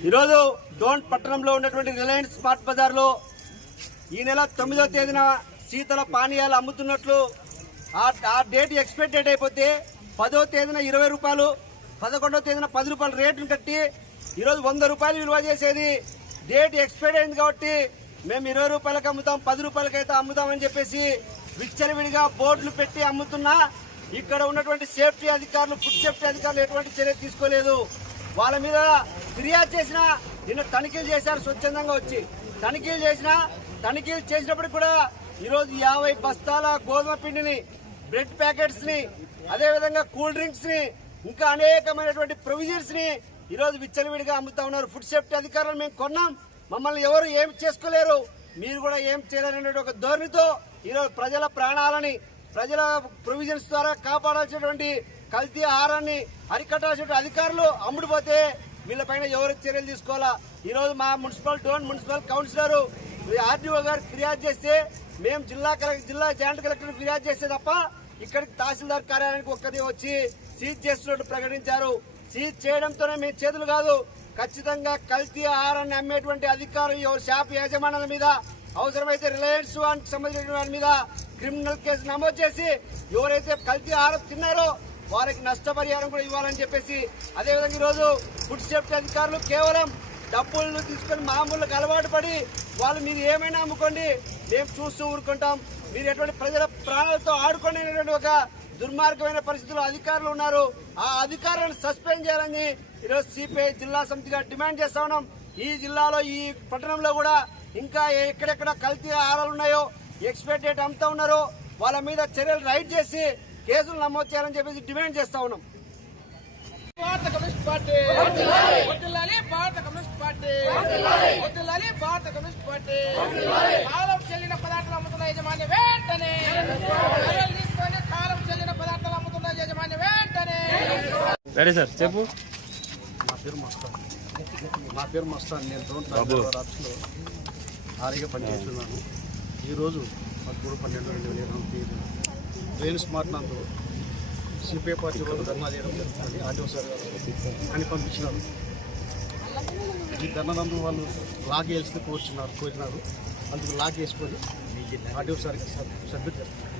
ఈరోజు డోన్ పట్టణంలో ఉన్నటువంటి రిలయన్స్ స్మార్ట్ బజార్లో ఈ నెల తొమ్మిదో తేదీన శీతల పానీయాలు అమ్ముతున్నట్లు ఆ డేట్ ఎక్స్పైర్ డేట్ అయిపోతే పదో తేదీన ఇరవై రూపాయలు పదకొండవ తేదీన పది రూపాయలు రేటును కట్టి ఈరోజు వంద రూపాయలు విలువ చేసేది. డేట్ ఎక్స్పైర్ అయింది కాబట్టి మేము ఇరవై రూపాయలకు అమ్ముతాం పది రూపాయలకి అయితే అమ్ముతామని చెప్పేసి విచ్చలవిడిగా బోర్డులు పెట్టి అమ్ముతున్నా. ఇక్కడ ఉన్నటువంటి సేఫ్టీ అధికారులు ఫుడ్ సేఫ్టీ అధికారులు ఎటువంటి చర్య తీసుకోలేదు. వాళ్ళ మీద ఫిర్యాదు చేసినా నిన్న తనిఖీలు చేశారు స్వచ్ఛందంగా వచ్చి. తనిఖీలు చేసినా తనిఖీలు చేసినప్పుడు కూడా ఈరోజు యాభై బస్తాల గోధుమ పిండిని బ్రెడ్ ప్యాకెట్స్ని అదేవిధంగా కూల్ డ్రింక్స్ని ఇంకా అనేకమైనటువంటి ప్రొవిజన్స్ని ఈరోజు విచ్చలవిడిగా అమ్ముతా ఉన్నారు. ఫుడ్ సేఫ్టీ అధికారులు మేము కొన్నాం. మమ్మల్ని ఎవరు ఏం చేసుకోలేరు. మీరు కూడా ఏం చేయలేరనే ఒక ధోరణితో ఈరోజు ప్రజల ప్రాణాలని ప్రజల ప్రొవిజన్స్ ద్వారా కాపాడాల్సినటువంటి కల్తీ ఆహారాన్ని అరికట్టాల్సిన అధికారులు అమ్ముడుపోతే వీళ్ళపైన ఎవరు చర్యలు తీసుకోవాలా? ఈ రోజు మా municipal town municipal councillor RDO garu ఫిర్యాదు చేస్తే మేము జిల్లా కలెక్టర్ జిల్లా జాయింట్ కలెక్టర్ ఫిర్యాదు చేస్తే తప్ప ఇక్కడికి తహసీల్దార్ కార్యాలయానికి ఒక్కదే వచ్చి సీజ్ చేస్తున్నట్టు ప్రకటించారు. సీజ్ చేయడంతోనే మీ చేతులు కాదు. ఖచ్చితంగా కల్తీ ఆహారాన్ని అమ్మేటువంటి అధికారులు ఎవరు షాప్ యజమానుల మీద అవసరమైతే రిలయన్స్ సంబంధించిన వారి మీద క్రిమినల్ కేసు నమోదు చేసి ఎవరైతే కల్తీ ఆహారం తిన్నారో వారికి నష్టపరిహారం కూడా ఇవ్వాలని చెప్పేసి అదేవిధంగా ఈరోజు ఫుడ్ సేఫ్టీ అధికారులు కేవలం డబ్బులను తీసుకొని మామూలుగా అలవాటు పడి వాళ్ళు మీరు ఏమైనా అమ్ముకోండి మేము చూస్తూ ఊరుకుంటాం. మీరు ఎటువంటి ప్రజల ప్రాణాలతో ఆడుకోండి ఒక దుర్మార్గమైన పరిస్థితుల్లో అధికారులు ఉన్నారు. ఆ అధికారులను సస్పెండ్ చేయాలని ఈరోజు సిపిఐ జిల్లా సమితిగా డిమాండ్ చేస్తా ఉన్నాం. ఈ జిల్లాలో ఈ పట్టణంలో కూడా ఇంకా ఎక్కడెక్కడ కల్తీ ఆరాలు ఉన్నాయో ఎక్స్పెక్టేట్ అమ్ముతా ఉన్నారో వాళ్ళ మీద చర్యలు రైడ్ చేసి కేసులు నమోదు చేయాలని చెప్పేసి డిమాండ్ చేస్తా ఉన్నాం. Bharata communist party. Bharata communist party. Bharata communist party. చెల్లిన పదార్థాలు అమ్ముతున్న యజమాని వెంటనే. రెడీ సార్ చెప్పు. నా పేరు మస్తాన్. నా పేరు మస్తాన్. నేను డ్రోన్ ఆఫీస్లో హారీగా పనిచేస్తున్నాను. ఈరోజు పదమూడు పన్నెండు రెండు వేల ఇరవై తేదీ రైలు స్మార్ట్ నందు సిపిఐ పార్టీ వాళ్ళు ధర్నా చేయడం జరుగుతుంది. ఆర్టీఓ సార్ అని పంపించినారు. ఈ ధర్నా నందు వాళ్ళు లాక్ వేస్తే కోరుచున్నారు కోరినారు. అందుకు లాక్ వేసుకొని ఆర్టీఓ సార్కి సబ్- సబ్మిట్ చేస్తారు